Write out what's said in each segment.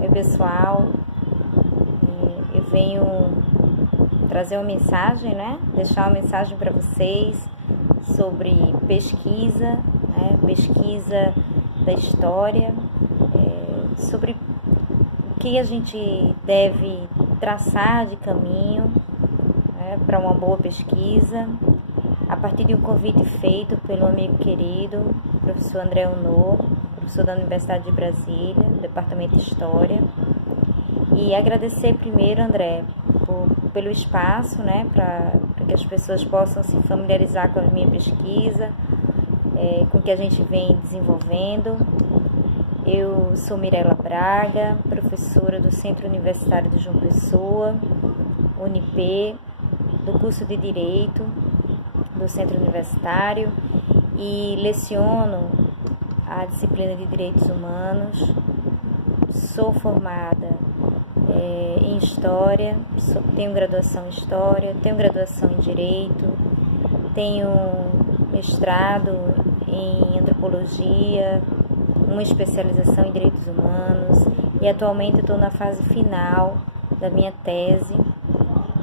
Oi pessoal, eu venho trazer uma mensagem, né? Deixar uma mensagem para vocês sobre pesquisa, né? Pesquisa da história, sobre o que a gente deve traçar de caminho, né, para uma boa pesquisa, a partir de um convite feito pelo amigo querido, professor André Honor, professor da Universidade de Brasília, Departamento de História. E agradecer primeiro, André, pelo espaço, né, para que as pessoas possam se familiarizar com a minha pesquisa, com o que a gente vem desenvolvendo. Eu sou Mirela Braga, professora do Centro Universitário de João Pessoa, UNIP, do curso de Direito do Centro Universitário, e leciono a disciplina de Direitos Humanos. Sou formada em História, tenho graduação em História, tenho graduação em Direito, tenho mestrado em Antropologia, uma especialização em Direitos Humanos, e atualmente estou na fase final da minha tese,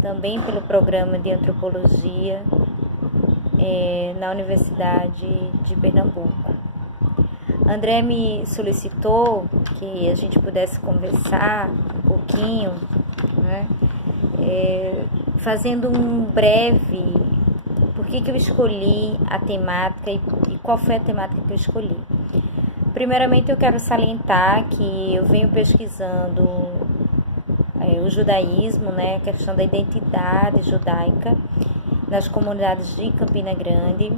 também pelo programa de Antropologia na Universidade de Pernambuco. André me solicitou que a gente pudesse conversar um pouquinho, né, fazendo um breve por que eu escolhi a temática e qual foi a temática que eu escolhi. Primeiramente, eu quero salientar que eu venho pesquisando o judaísmo, né, a questão da identidade judaica nas comunidades de Campina Grande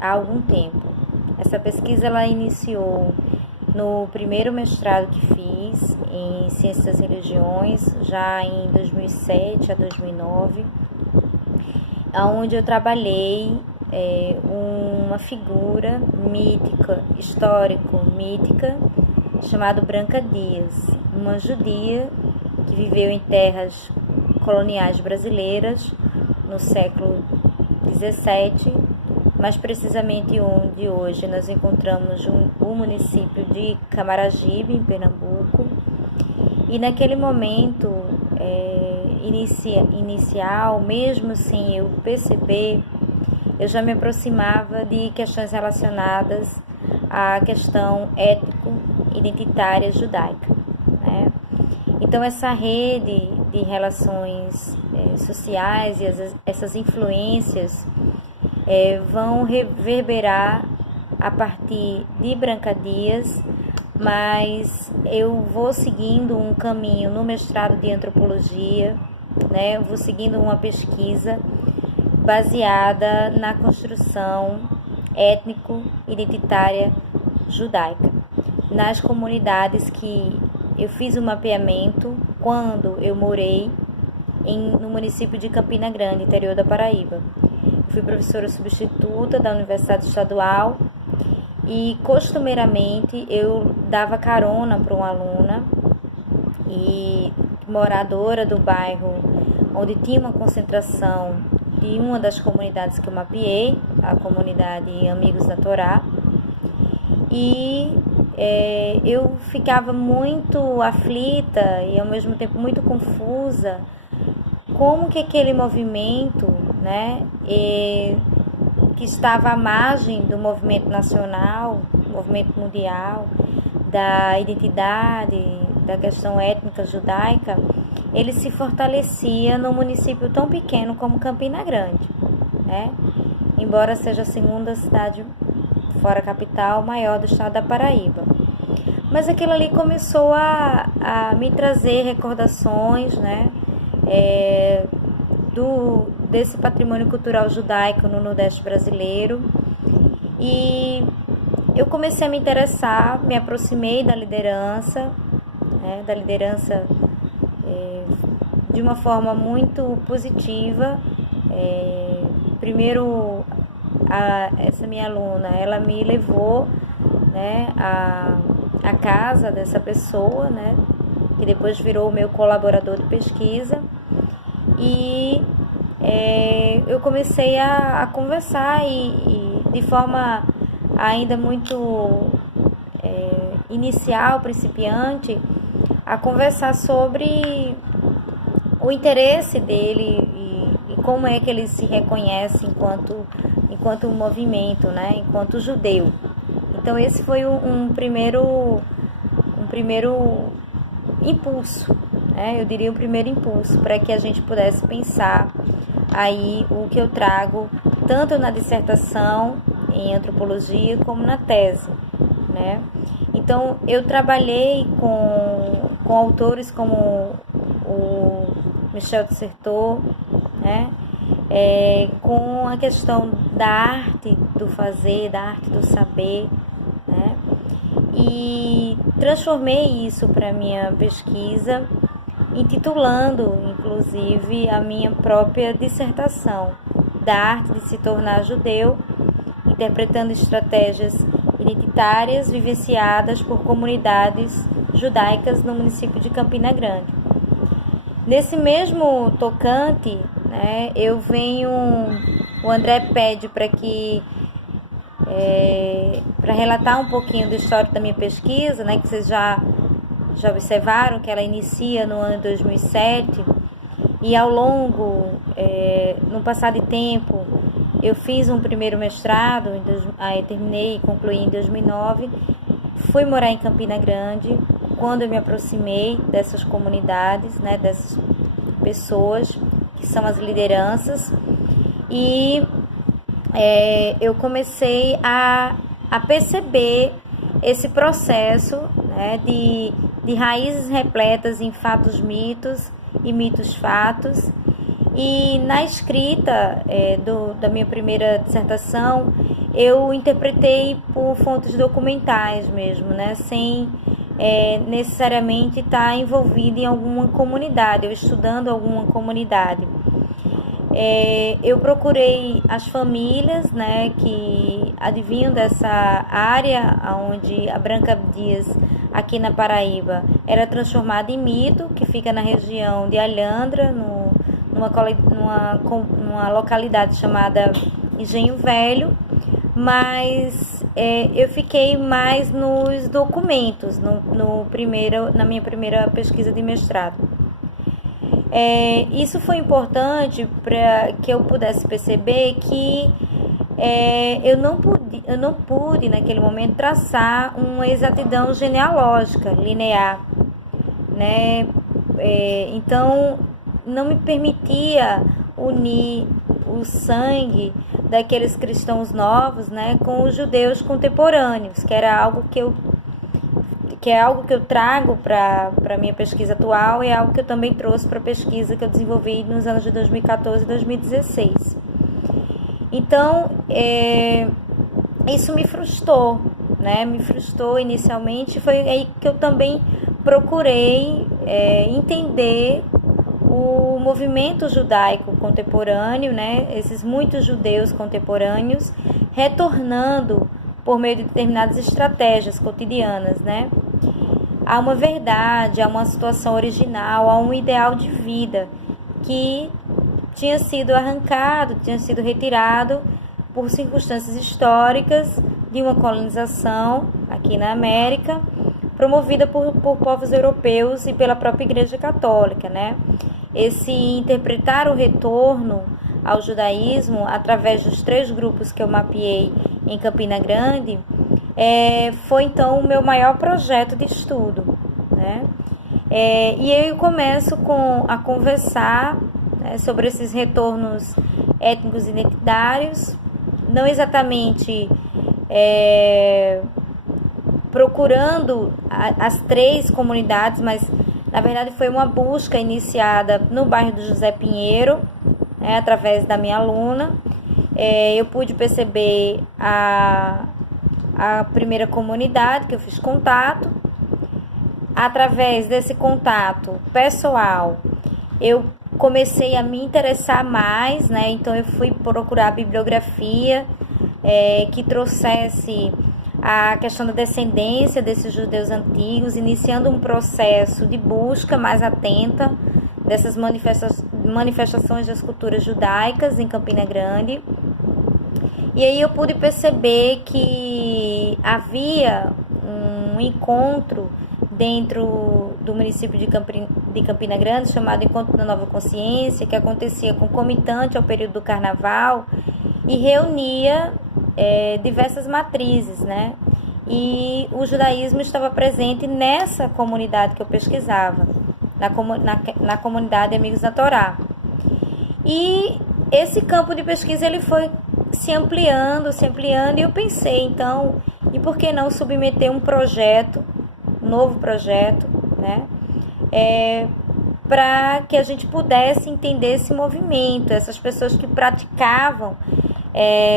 há algum tempo. Essa pesquisa ela iniciou no primeiro mestrado que fiz em Ciências das Religiões, já em 2007 a 2009, onde eu trabalhei uma figura mítica, histórico-mítica, chamada Branca Dias, uma judia que viveu em terras coloniais brasileiras no século XVII, mais precisamente onde hoje nós encontramos o município de Camaragibe, em Pernambuco. E naquele momento inicial, mesmo sem eu perceber, eu já me aproximava de questões relacionadas à questão étnico-identitária judaica, né? Então, essa rede de relações sociais e essas influências vão reverberar a partir de Branca Dias, mas eu vou seguindo um caminho no mestrado de Antropologia, né? Eu vou seguindo uma pesquisa baseada na construção étnico-identitária judaica, nas comunidades que eu fiz o mapeamento quando eu morei no município de Campina Grande, interior da Paraíba. Fui professora substituta da Universidade Estadual e, costumeiramente, eu dava carona para uma aluna e moradora do bairro onde tinha uma concentração de uma das comunidades que eu mapeei, a comunidade Amigos da Torá, e eu ficava muito aflita e ao mesmo tempo muito confusa como que aquele movimento, né, que estava à margem do movimento nacional, movimento mundial, da identidade, da questão étnica judaica, ele se fortalecia num município tão pequeno como Campina Grande, né? Embora seja a segunda cidade fora a capital maior do estado da Paraíba. Mas aquilo ali começou a me trazer recordações, né, desse patrimônio cultural judaico no Nordeste brasileiro, e eu comecei a me interessar, me aproximei da liderança, né, de uma forma muito positiva. Primeiro, essa minha aluna, ela me levou, né, à casa dessa pessoa, né, que depois virou o meu colaborador de pesquisa, e eu comecei a conversar e de forma ainda muito inicial, principiante, a conversar sobre o interesse dele e como é que ele se reconhece enquanto movimento, né? Enquanto judeu. Então esse foi um primeiro impulso, né? Eu diria o primeiro impulso para que a gente pudesse pensar aí o que eu trago tanto na dissertação em antropologia como na tese, né? Então eu trabalhei com autores como o Michel de Certeau, né? Com a questão da arte do fazer, da arte do saber, né? E transformei isso para minha pesquisa, intitulando, inclusive, a minha própria dissertação, da arte de se tornar judeu, interpretando estratégias identitárias vivenciadas por comunidades judaicas no município de Campina Grande. Nesse mesmo tocante, né, o André pede para que para relatar um pouquinho do histórico da minha pesquisa, né, que vocês já observaram que ela inicia no ano de 2007 e ao longo, no passar de tempo, eu fiz um primeiro mestrado, terminei e concluí em 2009, fui morar em Campina Grande, quando eu me aproximei dessas comunidades, né, dessas pessoas que são as lideranças, e eu comecei a perceber esse processo, né, de raízes repletas em fatos mitos e mitos fatos. E na escrita da minha primeira dissertação, eu interpretei por fontes documentais mesmo, né, sem necessariamente estar envolvida em alguma comunidade, ou estudando alguma comunidade. Eu procurei as famílias, né, que adivinham dessa área onde a Branca Dias, aqui na Paraíba, era transformada em mito, que fica na região de Alhandra, numa localidade chamada Engenho Velho, mas eu fiquei mais nos documentos, na minha primeira pesquisa de mestrado. Isso foi importante para que eu pudesse perceber que eu não pude naquele momento traçar uma exatidão genealógica linear, né? Então não me permitia unir o sangue daqueles cristãos novos, né, com os judeus contemporâneos, que é algo que eu trago para a minha pesquisa atual e é algo que eu também trouxe para a pesquisa que eu desenvolvi nos anos de 2014 e 2016. Então, isso me frustrou, né? Me frustrou inicialmente. Foi aí que eu também procurei entender o movimento judaico contemporâneo, né? Esses muitos judeus contemporâneos retornando por meio de determinadas estratégias cotidianas, né? Há uma verdade, há uma situação original, há um ideal de vida que tinha sido arrancado, tinha sido retirado por circunstâncias históricas de uma colonização aqui na América, promovida por povos europeus e pela própria Igreja Católica, né? Esse interpretar o retorno ao judaísmo através dos 3 grupos que eu mapeei em Campina Grande foi então o meu maior projeto de estudo, né? E eu começo a conversar, né, sobre esses retornos étnicos identitários, não exatamente procurando as 3 comunidades, mas na verdade foi uma busca iniciada no bairro do José Pinheiro, né, através da minha aluna. Eu pude perceber a primeira comunidade que eu fiz contato. Através desse contato pessoal, eu comecei a me interessar mais, né? Então eu fui procurar bibliografia que trouxesse a questão da descendência desses judeus antigos, iniciando um processo de busca mais atenta dessas manifestações das culturas judaicas em Campina Grande. E aí eu pude perceber que havia um encontro dentro do município de Campina Grande, chamado Encontro da Nova Consciência, que acontecia concomitante ao período do Carnaval e reunia diversas matrizes, né? E o judaísmo estava presente nessa comunidade que eu pesquisava, na comunidade Amigos da Torá. E esse campo de pesquisa ele foi se ampliando, e eu pensei, então, e por que não submeter um novo projeto, né? Para que a gente pudesse entender esse movimento, essas pessoas que praticavam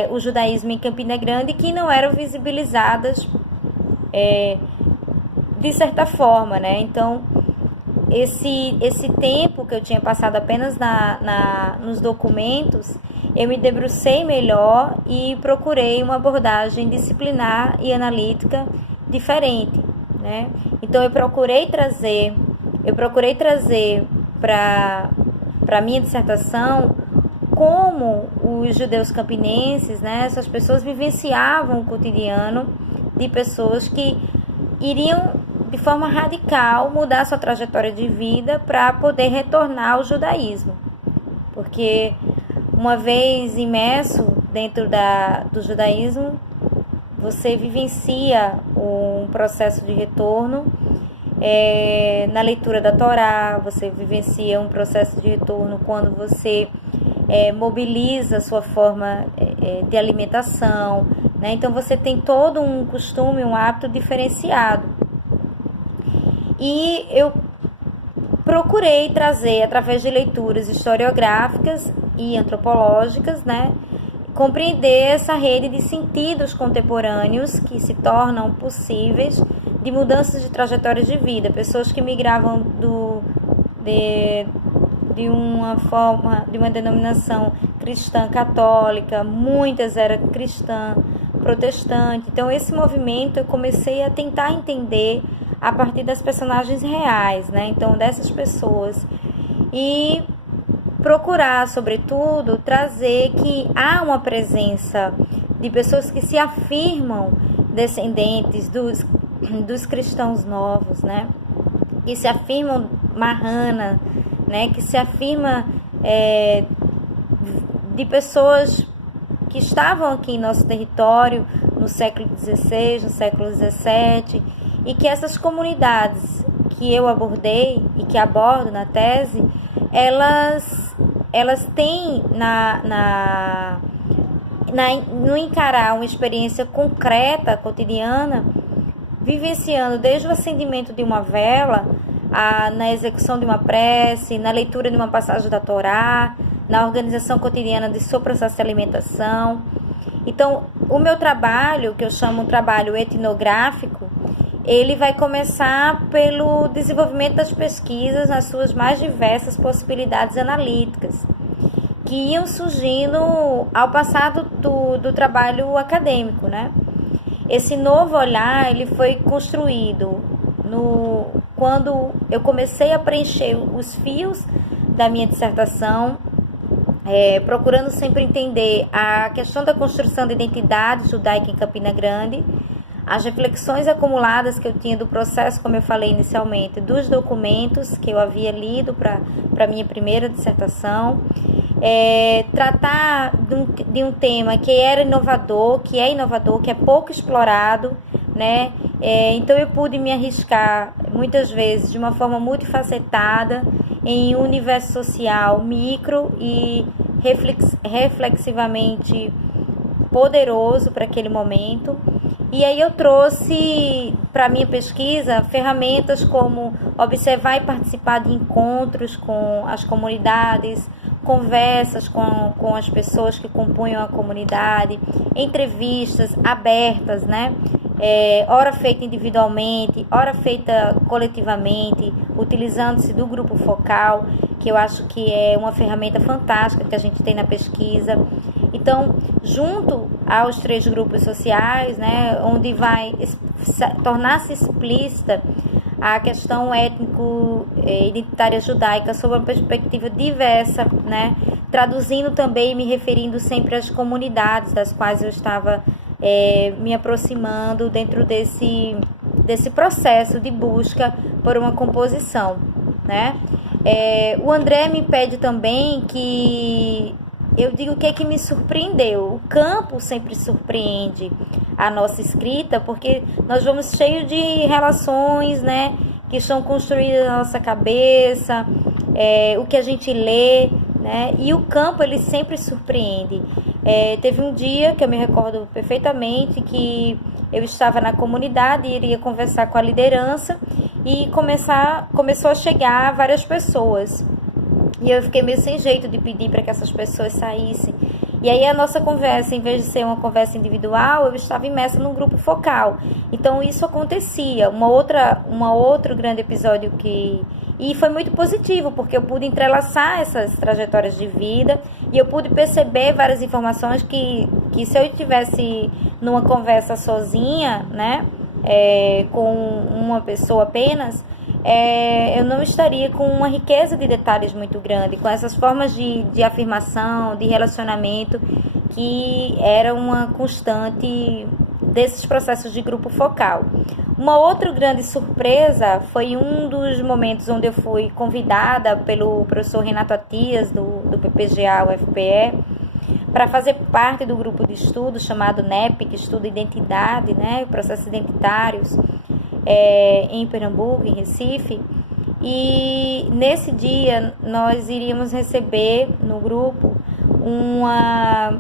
o judaísmo em Campina Grande e que não eram visibilizadas de certa forma, né? Então, esse tempo que eu tinha passado apenas nos documentos, eu me debrucei melhor e procurei uma abordagem disciplinar e analítica diferente, né? Então, eu procurei trazer para a minha dissertação como os judeus campinenses, né, essas pessoas vivenciavam o cotidiano de pessoas que iriam de forma radical mudar sua trajetória de vida para poder retornar ao judaísmo. Porque uma vez imerso dentro do judaísmo, você vivencia um processo de retorno na leitura da Torá, você vivencia um processo de retorno quando você mobiliza a sua forma de alimentação, né? Então você tem todo um costume, um hábito diferenciado. E eu procurei trazer, através de leituras historiográficas e antropológicas, né, compreender essa rede de sentidos contemporâneos que se tornam possíveis de mudanças de trajetórias de vida, pessoas que migravam de uma denominação cristã católica, muitas eram cristã protestante. Então esse movimento eu comecei a tentar entender a partir das personagens reais, né? Então dessas pessoas, e procurar, sobretudo, trazer que há uma presença de pessoas que se afirmam descendentes dos cristãos novos, né? Que se afirmam marrana, né? Que se afirma de pessoas que estavam aqui em nosso território no século XVI, no século XVII, e que essas comunidades que eu abordei e que abordo na tese, elas têm no encarar uma experiência concreta, cotidiana, vivenciando desde o acendimento de uma vela, na execução de uma prece, na leitura de uma passagem da Torá, na organização cotidiana de seu processo de alimentação. Então, o meu trabalho, que eu chamo de trabalho etnográfico, ele vai começar pelo desenvolvimento das pesquisas nas suas mais diversas possibilidades analíticas, que iam surgindo ao passar do trabalho acadêmico, né? Esse novo olhar, ele foi construído quando eu comecei a preencher os fios da minha dissertação, procurando sempre entender a questão da construção da identidade judaica em Campina Grande, as reflexões acumuladas que eu tinha do processo, como eu falei inicialmente, dos documentos que eu havia lido para a minha primeira dissertação, tratar de um tema que era inovador, que é pouco explorado, né? Então eu pude me arriscar muitas vezes de uma forma multifacetada em um universo social micro e reflexivamente poderoso para aquele momento. E aí eu trouxe para a minha pesquisa ferramentas como observar e participar de encontros com as comunidades, conversas com as pessoas que compunham a comunidade, entrevistas abertas, né? Ora feita individualmente, ora feita coletivamente, utilizando-se do grupo focal, que eu acho que é uma ferramenta fantástica que a gente tem na pesquisa. Então, junto aos 3 grupos sociais, né, onde vai tornar-se explícita a questão étnico-identitária judaica sob uma perspectiva diversa, né, traduzindo também e me referindo sempre às comunidades das quais eu estava me aproximando dentro desse desse processo de busca por uma composição, né? O André me pede também que eu digo o que é que me surpreendeu. O campo sempre surpreende a nossa escrita, porque nós vamos cheio de relações, né, que estão construídas na nossa cabeça, o que a gente lê, né, e o campo ele sempre surpreende. Teve um dia que eu me recordo perfeitamente que eu estava na comunidade e iria conversar com a liderança e começou a chegar várias pessoas. E eu fiquei meio sem jeito de pedir para que essas pessoas saíssem. E aí a nossa conversa, em vez de ser uma conversa individual, eu estava imersa num grupo focal. Então isso acontecia. Uma outro grande episódio E foi muito positivo, porque eu pude entrelaçar essas trajetórias de vida e eu pude perceber várias informações que se eu estivesse numa conversa sozinha, né, com uma pessoa apenas, eu não estaria com uma riqueza de detalhes muito grande, com essas formas de afirmação, de relacionamento, que era uma constante desses processos de grupo focal. Uma outra grande surpresa foi um dos momentos onde eu fui convidada pelo professor Renato Atias, do PPGA UFPE, para fazer parte do grupo de estudo chamado NEP, que estuda identidade, né, processos identitários, em Pernambuco, em Recife. E nesse dia nós iríamos receber no grupo uma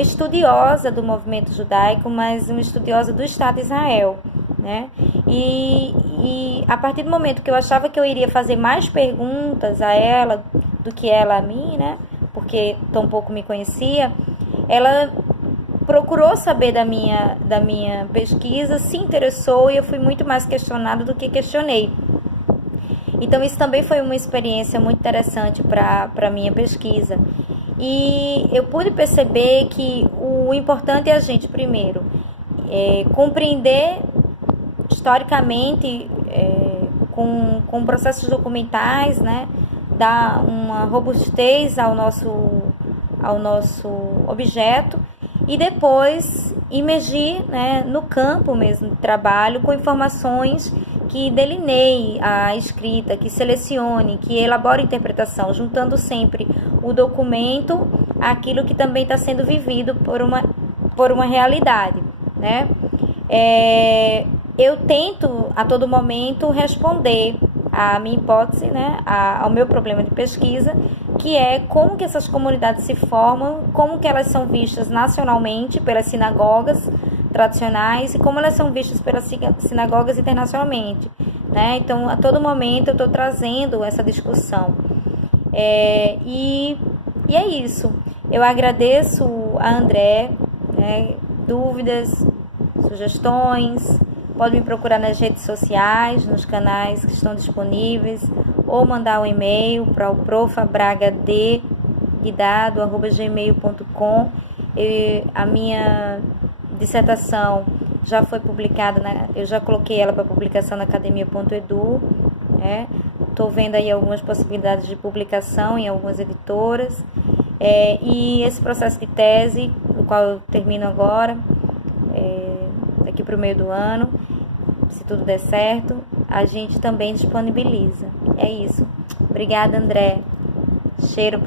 estudiosa do movimento judaico, mas uma estudiosa do Estado de Israel, né? E a partir do momento que eu achava que eu iria fazer mais perguntas a ela do que ela a mim, né? Porque tão pouco me conhecia, ela procurou saber da minha pesquisa, se interessou e eu fui muito mais questionada do que questionei. Então isso também foi uma experiência muito interessante para a minha pesquisa. E eu pude perceber que o importante é a gente, primeiro, compreender historicamente, com processos documentais, né, dar uma robustez ao nosso objeto e depois imergir, né, no campo mesmo de trabalho com informações que delineie a escrita, que selecione, que elabore a interpretação, juntando sempre o documento àquilo que também está sendo vivido por uma realidade, né? Eu tento a todo momento responder a minha hipótese, né, ao meu problema de pesquisa, que é como que essas comunidades se formam, como que elas são vistas nacionalmente pelas sinagogas tradicionais e como elas são vistas pelas sinagogas internacionalmente, né? Então, a todo momento eu estou trazendo essa discussão. E é isso. Eu agradeço a André, né? Dúvidas, sugestões, pode me procurar nas redes sociais, nos canais que estão disponíveis, ou mandar um e-mail para o profabragadguidado@gmail.com. A minha dissertação já foi publicada, eu já coloquei ela para publicação na academia.edu, né? Estou vendo aí algumas possibilidades de publicação em algumas editoras. E esse processo de tese, o qual eu termino agora, daqui para o meio do ano, se tudo der certo, a gente também disponibiliza. É isso. Obrigada, André. Cheiro.